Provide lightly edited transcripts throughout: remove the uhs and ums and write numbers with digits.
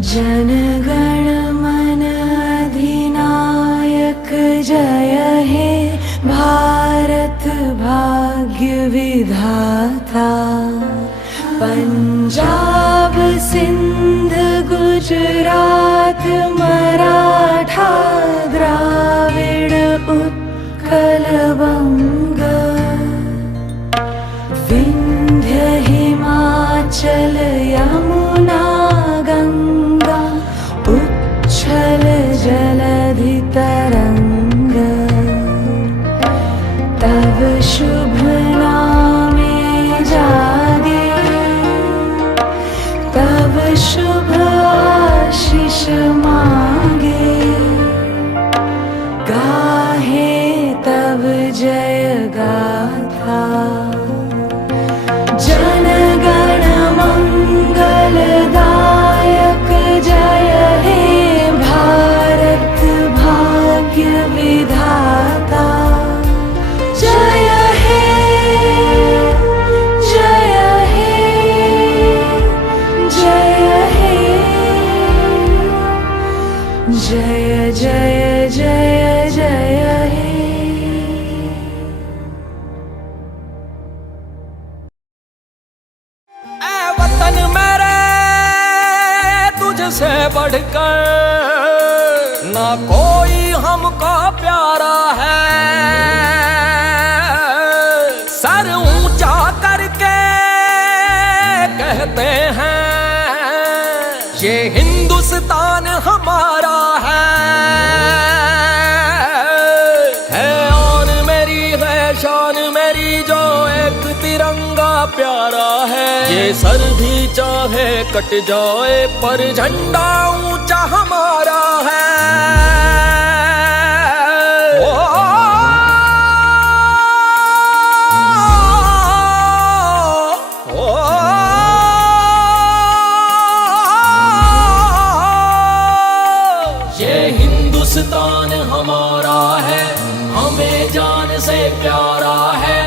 जनगण मन अधिनायक जय हे भारत भाग्य विधाता। पंजाब सिंध गुजरात मराठा द्राविड़ उत्कल बंग। विंध्य हिमाचल यमुना गंगा उच्छल जलधि तरंग। तव शुभ नामे जागे तव शुभ आशीष मांगे। गाहे तव जय गाथा। जनगण मंगलदायक जय हे भारत भाग्य विधाता। जय हे जय हे जय हे जय जय जय जय हे। से बढ़कर ना कोई हमको प्यारा है। सर ऊंचा करके कहते हैं ये हिंदुस्तान हमारा है और मेरी है शान मेरी जो एक तिरंगा प्यारा है। ये सर भी चाहे कट जाए पर झंडा ऊंचा हमारा है। ओ ये हिंदुस्तान हमारा है हमें जान से प्यारा है।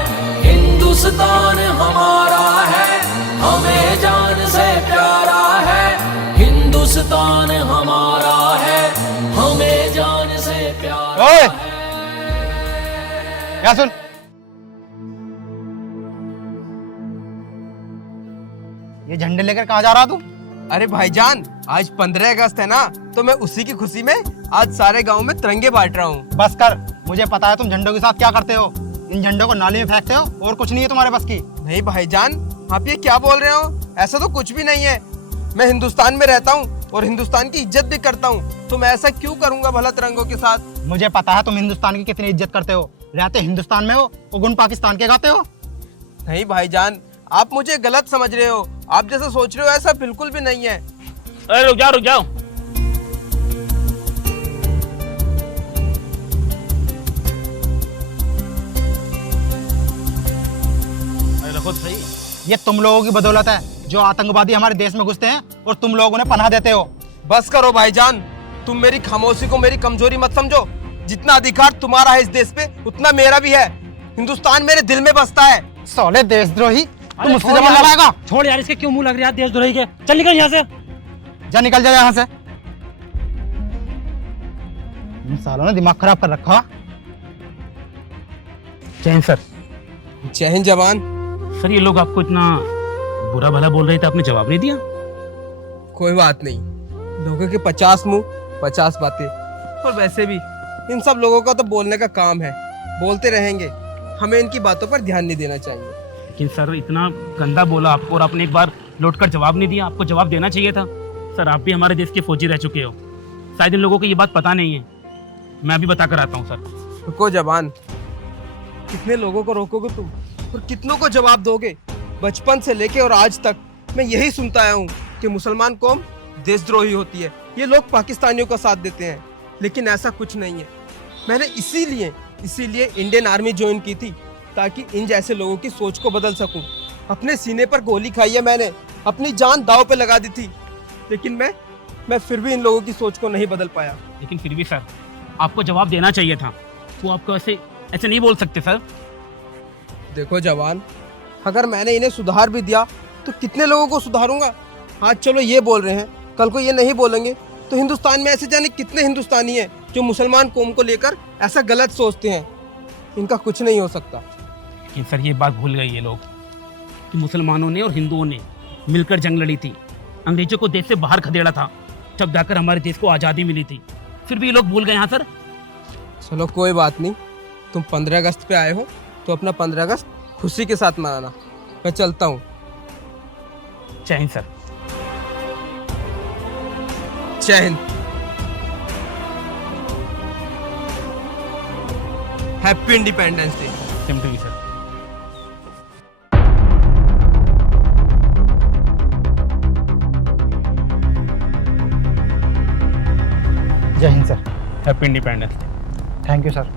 हिंदुस्तान हमारा है हमें जान से प्यारा है। हिंदुस्तान हमारा है हमें जान से प्यारा है। क्या सुन, ये झंडे लेकर कहाँ जा रहा तू? अरे भाईजान, आज 15 अगस्त है ना, तो मैं उसी की खुशी में आज सारे गांव में तिरंगे बांट रहा हूँ। बस कर, मुझे पता है तुम झंडों के साथ क्या करते हो। इन झंडों को नाली में फेंकते हो और कुछ नहीं है तुम्हारे बस की। नहीं भाईजान, आप ये क्या बोल रहे हो? ऐसा तो कुछ भी नहीं है। मैं हिंदुस्तान में रहता हूँ और हिंदुस्तान की इज्जत भी करता हूँ, तो मैं ऐसा क्यों करूँगा भला तिरंगों के साथ? मुझे पता है तुम हिंदुस्तान की कितनी इज्जत करते हो। रहते हिंदुस्तान में हो और गुण पाकिस्तान के गाते हो। नहीं भाईजान, आप मुझे गलत समझ रहे हो। आप जैसा सोच रहे हो ऐसा बिल्कुल भी नहीं है। अरे रुक जाओ। खुद सही, ये तुम लोगों की बदौलत है जो आतंकवादी हमारे देश में घुसते हैं और तुम लोग उन्हें पनाह देते हो। बस करो भाईजान, तुम मेरी खामोशी को मेरी कमजोरी मत समझो। जितना अधिकार तुम्हारा है इस देश पे उतना मेरा भी है। हिंदुस्तान मेरे दिल में बसता है। साले देशद्रोही, तुम मुझसे जबान लड़ाएगा? छोड़ यार, इसके क्यों मुंह लग रहा है देशद्रोही के। चल निकल यहाँ से। जा निकल जा यहाँ से। इन सालों ने दिमाग खराब कर रखा। जय हिंद सर। जय हिंद जवान। सर, ये लोग आपको इतना बुरा भला बोल रहे थे, आपने जवाब नहीं दिया? कोई बात नहीं, लोगों के 50 मुंह 50 बातें। और वैसे भी इन सब लोगों का तो बोलने का काम है, बोलते रहेंगे। हमें इनकी बातों पर ध्यान नहीं देना चाहिए। लेकिन सर, इतना गंदा बोला आपको और आपने एक बार लौटकर जवाब नहीं दिया। आपको जवाब देना चाहिए था। सर, आप भी हमारे देश के फौजी रह चुके हो, शायद इन लोगों को ये बात पता नहीं है। मैं भी बता कर आता हूँ सर। रुको जवान, कितने लोगों को रोकोगे तुम और कितनों को जवाब दोगे? बचपन से लेके और आज तक मैं यही सुनता आया हूँ कि मुसलमान कौम देशद्रोही होती है, ये लोग पाकिस्तानियों का साथ देते हैं। लेकिन ऐसा कुछ नहीं है। मैंने इसीलिए इंडियन आर्मी ज्वाइन की थी, ताकि इन जैसे लोगों की सोच को बदल सकूं। अपने सीने पर गोली खाई है मैंने, अपनी जान दांव पे लगा दी थी, लेकिन मैं फिर भी इन लोगों की सोच को नहीं बदल पाया। लेकिन फिर भी सर, आपको जवाब देना चाहिए था। वो आपको ऐसे नहीं बोल सकते सर। देखो जवान, अगर मैंने इन्हें सुधार भी दिया तो कितने लोगों को सुधारूंगा? आज चलो ये बोल रहे हैं कल को ये नहीं बोलेंगे तो हिंदुस्तान में ऐसे जाने कितने हिंदुस्तानी हैं जो मुसलमान कौम को लेकर ऐसा गलत सोचते हैं। इनका कुछ नहीं हो सकता। कि सर ये बात भूल गए ये लोग कि मुसलमानों ने और हिंदुओं ने मिलकर जंग लड़ी थी, अंग्रेजों को देश से बाहर खदेड़ा था, जब जाकर हमारे देश को आज़ादी मिली थी। फिर भी ये लोग भूल गए हाँ सर। चलो कोई बात नहीं, तुम 15 अगस्त पे आए हो तो अपना 15 अगस्त खुशी के साथ मनाना। मैं चलता हूँ। जय हिंद सर। जय हिंद। Happy independence day. Same to you sir. जय हिंद sir. Happy independence day. Thank you sir.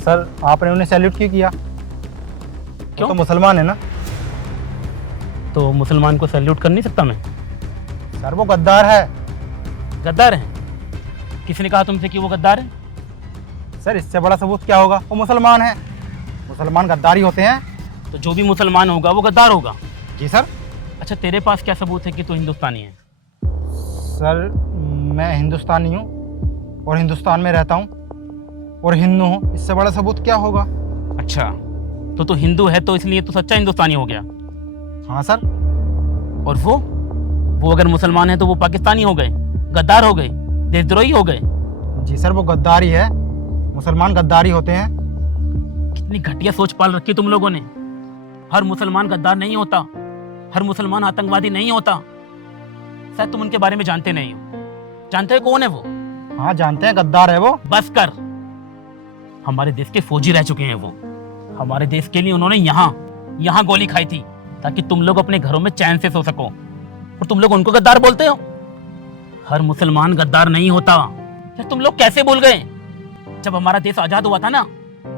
Sir आपने उन्हें सैल्यूट क्यों किया? क्यों? तो मुसलमान है ना। तो मुसलमान को सैल्यूट कर नहीं सकता मैं? सर वो गद्दार है। गद्दार है? किसने कहा तुमसे कि वो गद्दार है? सर इससे बड़ा सबूत क्या होगा? वो मुसलमान है। मुसलमान गद्दारी होते हैं। तो जो भी मुसलमान होगा वो गद्दार होगा। जी सर। अच्छा तेरे पास क्या सबूत है कि तू हिंदुस्तानी है? सर मैं हिंदुस्तानी हूँ और हिंदुस्तान में रहता हूँ और हिंदू हूँ, इससे बड़ा सबूत क्या होगा? अच्छा तो तू हिंदू है तो इसलिए तू सच्चा हिंदुस्तानी हो गया। हाँ सर। और वो अगर मुसलमान है तो वो पाकिस्तानी हो गए, गद्दार हो गए, देशद्रोही हो गए। जी सर वो गद्दारी है। मुसलमान गद्दारी होते हैं। कितनी घटिया सोच पाल रखी तुम लोगों ने। हर मुसलमान गद्दार नहीं होता, हर मुसलमान आतंकवादी नहीं होता। शायद तुम उनके बारे में जानते नहीं हो। जानते हो कौन है वो? हाँ जानते हैं, गद्दार है वो। बस कर। हमारे देश के फौजी रह चुके हैं वो। हमारे देश के लिए उन्होंने यहाँ गोली खाई थी ताकि तुम लोग अपने घरों में चैन से सो सको, और तुम लोग उनको गद्दार बोलते हो। हर मुसलमान गद्दार नहीं होता। यार तुम लोग कैसे भूल गए? जब हमारा देश आजाद हुआ था ना,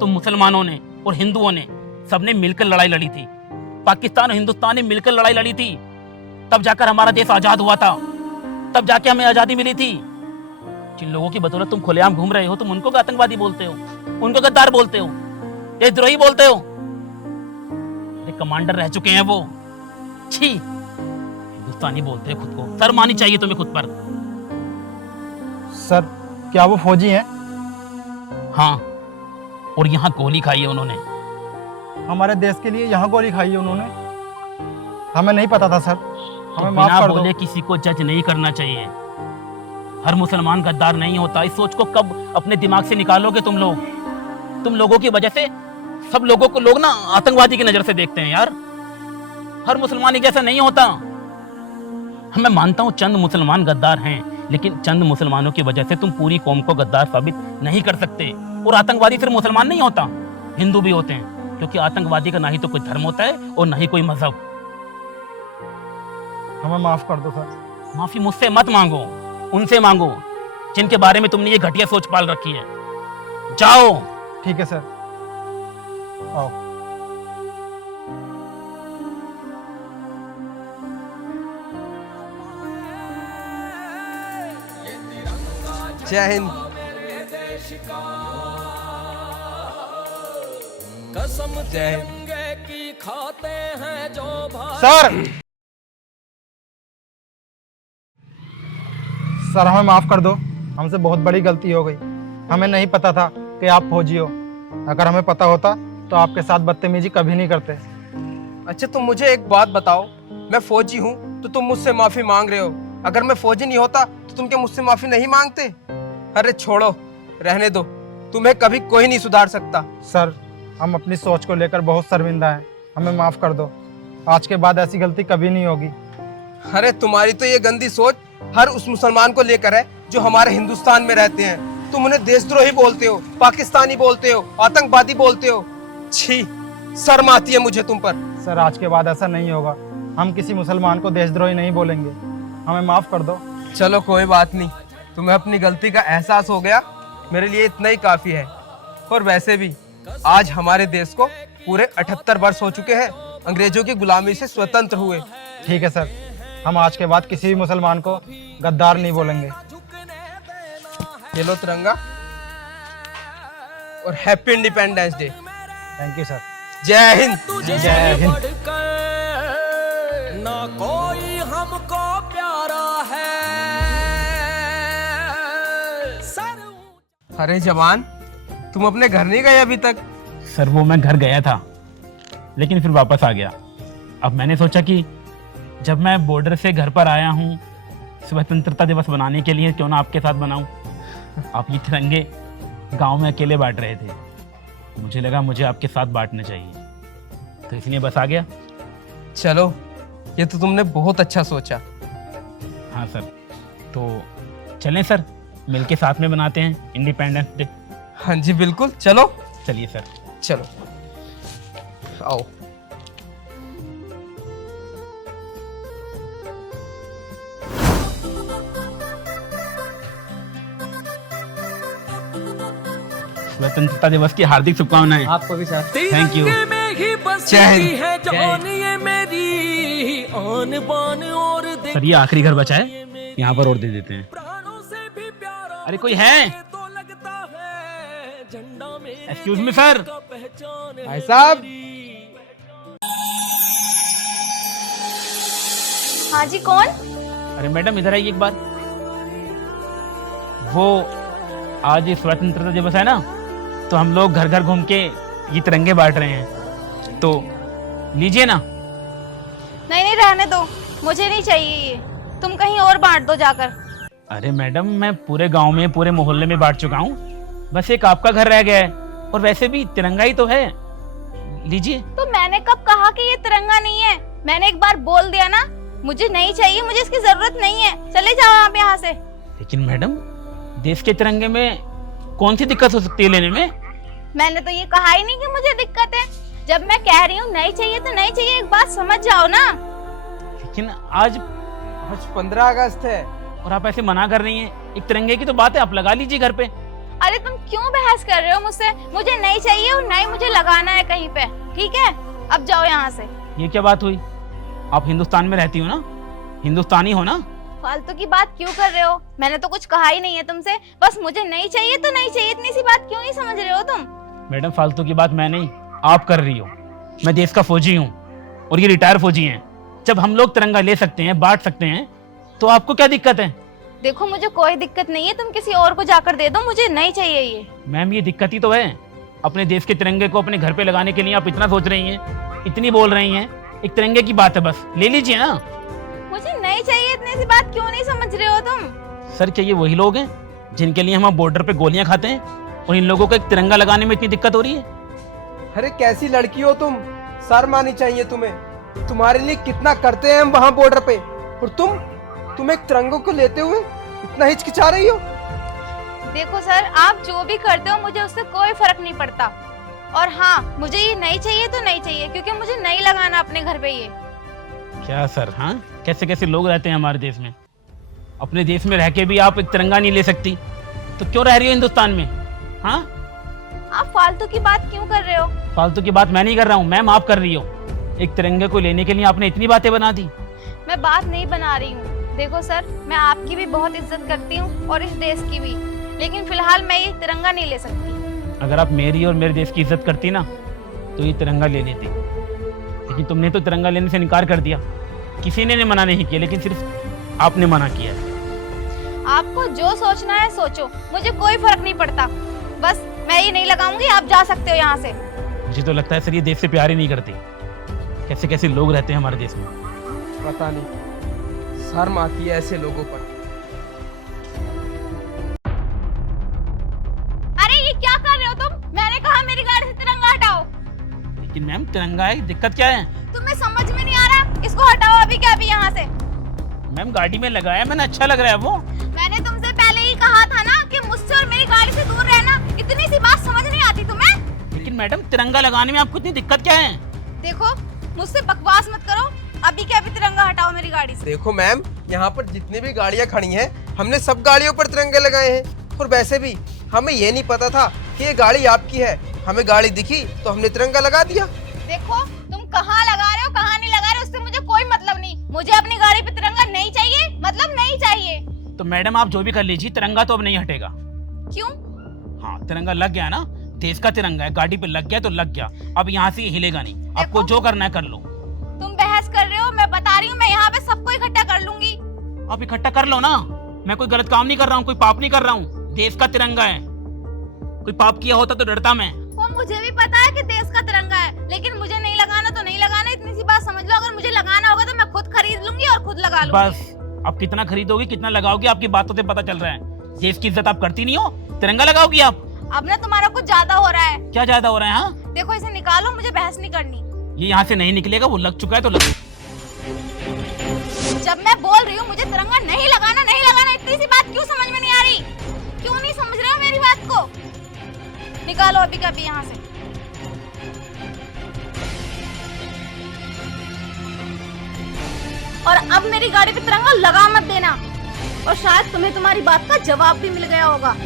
तो मुसलमानों ने और हिंदुओं ने सबने मिलकर लड़ाई लड़ी थी। पाकिस्तान और हिंदुस्तान ने मिलकर लड़ाई लड़ी थी, तब जाकर हमारा देश आजाद हुआ था, तब जाके हमें आजादी मिली थी। जिन लोगों की बदौलत तुम खुलेआम घूम रहे हो, तुम उनको आतंकवादी बोलते हो, उनको गद्दार बोलते हो, देशद्रोही बोलते हो। अरे कमांडर रह चुके हैं वो। छी, हिंदुस्तानी बोलते हैं खुद को। शर्म आनी चाहिए तुम्हें खुद पर। सर क्या वो फौजी हैं? हाँ, और यहाँ गोली खाई है उन्होंने। हमारे देश के लिए यहाँ गोली खाई है उन्होंने। हमें नहीं पता था सर, हमें तो माफ बिना कर दो। बोले किसी को जज नहीं करना चाहिए। हर मुसलमान गद्दार नहीं होता। इस सोच को कब अपने दिमाग से निकालोगे तुम लोग? तुम लोगों की वजह से सब लोगों को लोग ना आतंकवादी की नजर से देखते हैं यार। हर मुसलमान एक जैसा नहीं होता। मैं मानता हूँ चंद मुसलमान गद्दार हैं, लेकिन चंद मुसलमानों की वजह से तुम पूरी कौम को गद्दार साबित नहीं कर सकते। और आतंकवादी सिर्फ मुसलमान नहीं होता, हिंदू भी होते हैं, क्योंकि आतंकवादी का ना ही तो कोई धर्म होता है और ना ही कोई मजहब। हमें माफ कर दो सर। माफी मुझसे मत मांगो, उनसे मांगो जिनके बारे में तुमने ये घटिया सोच पाल रखी है। जाओ। ठीक है सर, आओ। जय हिंद। कसम जय हिंद। तिरंगे की खाते हैं जो सर सर हमें माफ कर दो, हमसे बहुत बड़ी गलती हो गई। हमें नहीं पता था कि आप फौजी हो। अगर हमें पता होता तो आपके साथ बदतमीजी कभी नहीं करते। अच्छा तुम मुझे एक बात बताओ, मैं फौजी हूँ तो तुम मुझसे माफी मांग रहे हो, अगर मैं फौजी नहीं होता तो तुम क्या मुझसे माफी नहीं मांगते? अरे छोड़ो, रहने दो, तुम्हें कभी कोई नहीं सुधार सकता। सर हम अपनी सोच को लेकर बहुत शर्मिंदा हैं, हमें माफ कर दो। आज के बाद ऐसी गलती कभी नहीं होगी। अरे तुम्हारी तो ये गंदी सोच हर उस मुसलमान को लेकर है जो हमारे हिंदुस्तान में रहते हैं। तुम उन्हें देशद्रोही बोलते हो, पाकिस्तानी बोलते हो, आतंकवादी बोलते हो। छी, शर्म आती है मुझे तुम पर। सर आज के बाद ऐसा नहीं होगा। हम किसी मुसलमान को देशद्रोही नहीं बोलेंगे, हमें माफ कर दो। चलो कोई बात नहीं, तुम्हें अपनी गलती का एहसास हो गया, मेरे लिए इतना ही काफी है। और वैसे भी आज हमारे देश को पूरे 78 वर्ष हो चुके हैं अंग्रेजों की गुलामी से स्वतंत्र हुए। ठीक है सर, हम आज के बाद किसी भी मुसलमान को गद्दार नहीं बोलेंगे। ये लो तिरंगा और happy independence day. Thank you sir. जय हिंद। तुझे जय हिंद। बढ़कर ना कोई हमको प्यारा अरे जवान, तुम अपने घर नहीं गए अभी तक? सर वो मैं घर गया था लेकिन फिर वापस आ गया। अब मैंने सोचा कि जब मैं बॉर्डर से घर पर आया हूँ स्वतंत्रता दिवस बनाने के लिए, क्यों ना आपके साथ बनाऊं। आप ये तिरंगे गांव में अकेले बांट रहे थे, मुझे लगा मुझे आपके साथ बांटना चाहिए, तो इसलिए बस आ गया। चलो, ये तो तुमने बहुत अच्छा सोचा। हाँ सर, तो चलें सर, मिलके साथ में बनाते हैं इंडिपेंडेंस डे। हाँ जी बिल्कुल, चलो। चलिए सर। चलो आओ। स्वतंत्रता दिवस की हार्दिक शुभकामनाएं। आपको भी सर। Thank you. तिरंगे में ही बसती जय हिंद। है जान ये मेरी, आन बान और सर ये आखिरी घर बचा है, यहाँ पर और दे देते हैं। प्राणों से भी प्यारा अरे कोई है? तो लगता है झंडा मेरे एक्सक्यूज मी सर। का पहचान है भाई साहब। हाँ जी, कौन? अरे मैडम इधर आइए एक बार। वो आज स्वतंत्रता दिवस है ना, तो हम लोग घर घर घूम के ये तिरंगे बांट रहे हैं, तो लीजिए ना। नहीं नहीं, रहने दो, मुझे नहीं चाहिए ये। तुम कहीं और बांट दो जाकर। अरे मैडम मैं पूरे गांव में, पूरे मोहल्ले में बांट चुका हूँ, बस एक आपका घर रह गया है, और वैसे भी तिरंगा ही तो है, लीजिए। तो मैंने कब कहा कि ये तिरंगा नहीं है? मैंने एक बार बोल दिया ना, मुझे नहीं चाहिए, मुझे इसकी जरूरत नहीं है, चले जाओ आप यहाँ से। लेकिन मैडम देश के तिरंगे में कौन सी दिक्कत हो सकती है लेने में? मैंने तो ये कहा ही नहीं कि मुझे दिक्कत है। जब मैं कह रही हूँ नहीं चाहिए तो नहीं चाहिए, एक बात समझ जाओ ना। लेकिन आज 15 अगस्त है। और आप ऐसे मना कर रही हैं, एक तिरंगे की तो बात है, आप लगा लीजिए घर पे। अरे तुम क्यों बहस कर रहे हो मुझसे? मुझे नहीं चाहिए और नहीं मुझे लगाना है कहीं पे, ठीक है? अब जाओ यहाँ से। ये क्या बात हुई? आप हिंदुस्तान में रहती हो ना, हिंदुस्तानी हो ना? फालतू की बात क्यों कर रहे हो? मैंने तो कुछ कहा ही नहीं है तुमसे, बस मुझे नहीं चाहिए तो नहीं चाहिए, इतनी सी बात क्यों नहीं समझ रहे हो तुम? मैडम फालतू की बात मैं नहीं, आप कर रही हो। मैं देश का फौजी हूँ और ये रिटायर फौजी हैं। जब हम लोग तिरंगा ले सकते हैं, बांट सकते हैं, तो आपको क्या दिक्कत है? देखो मुझे कोई दिक्कत नहीं है, तुम किसी और को जाकर दे दो, मुझे नहीं चाहिए ये। मैम ये दिक्कत ही तो है, अपने देश के तिरंगे को अपने घर पे लगाने के लिए आप इतना सोच रही हैं, इतनी बोल रही हैं, एक तिरंगे की बात है, बस ले लीजिए ना। मुझे नहीं चाहिए, इतनी सी बात क्यों नहीं समझ रहे हो तुम? सर क्या ये वही लोग हैं जिनके लिए हम बॉर्डर पे गोलियां खाते हैं, और इन लोगों को एक तिरंगा लगाने में इतनी दिक्कत हो रही है? अरे कैसी लड़की हो तुम, शर्म आनी चाहिए तुम्हें। तुम्हारे लिए कितना करते हैं हम वहाँ बॉर्डर पे, और तुम एक तिरंगों को लेते हुए इतना हिचकिचा रही हो। देखो सर, आप जो भी करते हो मुझे उससे कोई फर्क नहीं पड़ता, और हाँ मुझे ये नहीं चाहिए तो नहीं चाहिए, क्योंकि मुझे नहीं लगाना अपने घर पे ये। क्या सर, हाँ कैसे कैसे लोग रहते हैं हमारे देश में। अपने देश में रह के भी आप एक तिरंगा नहीं ले सकती, तो क्यों रह रही हो हिंदुस्तान में? हाँ आप फालतू की बात क्यों कर रहे हो? फालतू की बात मैं नहीं कर रहा हूँ मैम, आप कर रही हो। एक तिरंगे को लेने के लिए आपने इतनी बातें बना दी। मैं बात नहीं बना रही हूँ। देखो सर, मैं आपकी भी बहुत इज्जत करती हूँ और इस देश की भी, लेकिन फिलहाल मैं ये तिरंगा नहीं ले सकती। अगर आप मेरी और मेरे देश की इज्जत करती ना, तो ये तिरंगा ले लेती, लेकिन तुमने तो तिरंगा लेने से इनकार कर दिया। किसी ने मना नहीं किया, लेकिन सिर्फ आपने मना किया है। आपको जो सोचना है सोचो, मुझे कोई फर्क नहीं पड़ता। बस मैं ये नहीं लगाऊंगी, आप जा सकते हो यहाँ से। मुझे तो लगता है सर ये देश से प्यार ही नहीं करती। कैसे कैसे लोग रहते हैं हमारे देश में। पता नहीं, शर्म आती है ऐसे लोगों पर। अरे ये क्या कर रहे हो तुम? मैंने कहा मेरी गाड़ी से तिरंगा हटाओ। लेकिन मैम तिरंगा है, दिक्कत क्या है? तुम्हें समझ में नहीं आ रहा? इसको हटाओ अभी के अभी यहाँ से। मैम गाड़ी में लगाया मैंने, अच्छा लग रहा है वो। मैंने तुमसे पहले ही कहा था ना कि मुझसे और मेरी गाड़ी से दूर रहना। इतनी सी बात समझ नहीं आती तुम्हें? लेकिन मैडम तिरंगा लगाने में आपको इतनी दिक्कत क्या है? देखो मुझसे बकवास मत करो, अभी के अभी तिरंगा हटाओ मेरी गाड़ी से। देखो मैम, यहाँ पर जितनी भी गाड़ियाँ खड़ी हैं, हमने सब गाड़ियों पर तिरंगे लगाए हैं, और वैसे भी हमें ये नहीं पता था कि ये गाड़ी आपकी है। हमें गाड़ी दिखी तो हमने तिरंगा लगा दिया। देखो तुम कहाँ लगा रहे हो कहाँ नहीं लगा रहे हो, उससे मुझे कोई मतलब नहीं। मुझे अपनी गाड़ी पे तिरंगा नहीं चाहिए, मतलब नहीं चाहिए। तो मैडम आप जो भी कर लीजिए, तिरंगा तो अब नहीं हटेगा। क्यों? हाँ तिरंगा लग गया ना, देश का तिरंगा है, गाड़ी पे लग गया तो लग गया, अब यहाँ से ये हिलेगा नहीं। आपको जो करना है कर लो। तुम बहस कर रहे हो, मैं बता रही हूँ, मैं यहाँ पे सबको इकट्ठा कर लूंगी। आप इकट्ठा कर लो ना, मैं कोई गलत काम नहीं कर रहा हूँ, कोई पाप नहीं कर रहा हूँ। देश का तिरंगा है, कोई पाप किया होता तो डरता मैं। वो मुझे भी पता है कि देश का तिरंगा है, लेकिन मुझे नहीं लगाना तो नहीं लगाना, इतनी सी बात समझ लो। अगर मुझे लगाना होगा तो मैं खुद खरीद लूंगी और खुद लगा लूंगी। बस अब कितना खरीदोगी, कितना लगाओगी, आपकी बातों से पता चल रहा है। देश की इज्जत आप करती नहीं हो, तिरंगा लगाओगी आप। अब ना तुम्हारा कुछ ज्यादा हो रहा है। क्या ज्यादा हो रहा है? हाँ देखो इसे निकालो, मुझे बहस नहीं करनी। ये यहाँ से नहीं निकलेगा, वो लग चुका है तो लग। जब मैं बोल रही हूँ मुझे तिरंगा नहीं लगाना नहीं लगाना, इतनी सी बात क्यों समझ में नहीं आ रही? क्यों नहीं समझ रहे हो मेरी बात को? निकालो अभी का अभी यहाँ से। और अब मेरी गाड़ी पे तिरंगा लगा मत देना। और शायद तुम्हें तुम्हारी बात का जवाब भी मिल गया होगा।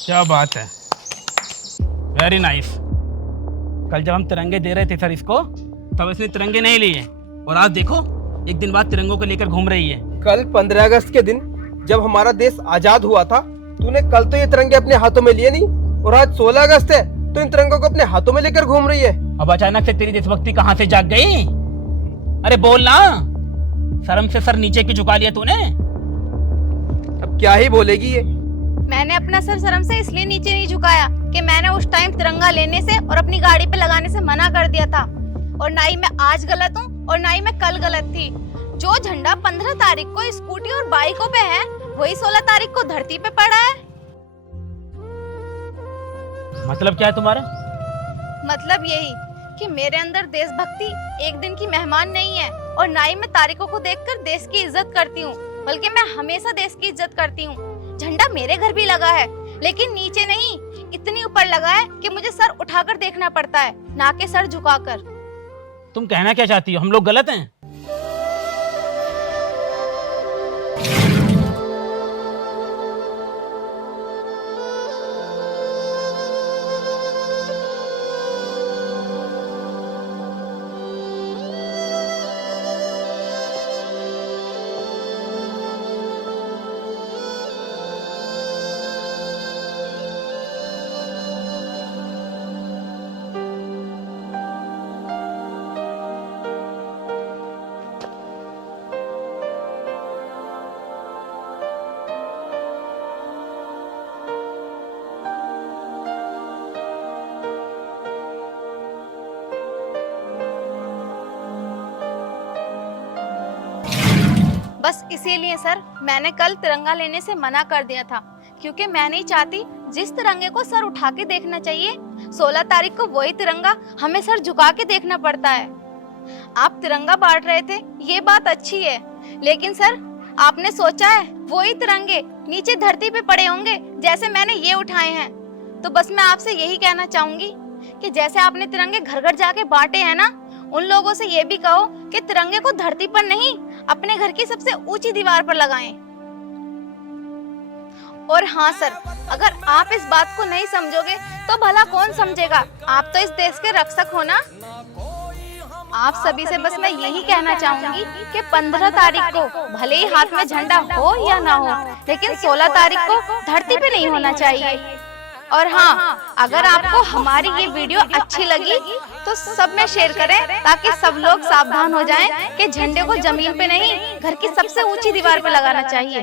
क्या बात है, वेरी नाइस। कल जब हम तिरंगे दे रहे थे सर इसको, तब इसने तिरंगे नहीं लिए, और आज देखो एक दिन बाद तिरंगों को लेकर घूम रही है। कल 15 अगस्त के दिन जब हमारा देश आजाद हुआ था, तूने कल तो ये तिरंगे अपने हाथों में लिए नहीं, और आज 16 अगस्त है तो इन तिरंगों को अपने हाथों में लेकर घूम रही है। अब अचानक से तेरी देशभक्ति कहाँ से जाग गई? अरे बोल ना, शर्म से सर नीचे क्यों झुका लिया तूने? अब क्या ही बोलेगी ये। मैंने अपना सर शर्म से इसलिए नीचे नहीं झुकाया कि मैंने उस टाइम तिरंगा लेने से और अपनी गाड़ी पे लगाने से मना कर दिया था। और ना ही मैं आज गलत हूँ और ना ही मैं कल गलत थी। जो झंडा 15 तारीख को स्कूटी और बाइकों पे है, वही 16 तारीख को धरती पे पड़ा है। मतलब क्या है तुम्हारा? मतलब यही कि मेरे अंदर देशभक्ति एक दिन की मेहमान नहीं है, और ना ही मैं तारीखों को देखकर देश की इज्जत करती हूँ, बल्कि मैं हमेशा देश की इज्जत करती हूँ। झंडा मेरे घर भी लगा है, लेकिन नीचे नहीं, इतनी ऊपर लगा है कि मुझे सर उठाकर देखना पड़ता है, ना कि सर झुकाकर। तुम कहना क्या चाहती हो, हम लोग गलत हैं? बस इसीलिए सर मैंने कल तिरंगा लेने से मना कर दिया था, क्योंकि मैं नहीं चाहती जिस तिरंगे को सर उठा के देखना चाहिए, 16 तारीख को वही तिरंगा हमें सर झुका के देखना पड़ता है। आप तिरंगा बांट रहे थे, ये बात अच्छी है, लेकिन सर आपने सोचा है वही तिरंगे नीचे धरती पे पड़े होंगे जैसे मैंने ये उठाए हैं? तो बस मैं आपसे यही कहना चाहूंगी कि जैसे आपने तिरंगे घर घर जाके बांटे हैं ना, उन लोगों से ये भी कहो कि तिरंगे को धरती पर नहीं, अपने घर की सबसे ऊंची दीवार पर लगाएं। और हाँ सर, अगर आप इस बात को नहीं समझोगे तो भला कौन समझेगा? आप तो इस देश के रक्षक हो ना। आप सभी से बस मैं यही कहना चाहूंगी कि 15 तारीख को भले ही हाथ में झंडा हो या ना हो, लेकिन 16 तारीख को धरती पे नहीं होना चाहिए। और हाँ, अगर आपको हमारी ये वीडियो अच्छी लगी तो सब में शेयर करें, ताकि सब लोग सावधान हो जाएं कि झंडे को जमीन पे नहीं, घर की सबसे ऊंची दीवार पे लगाना चाहिए।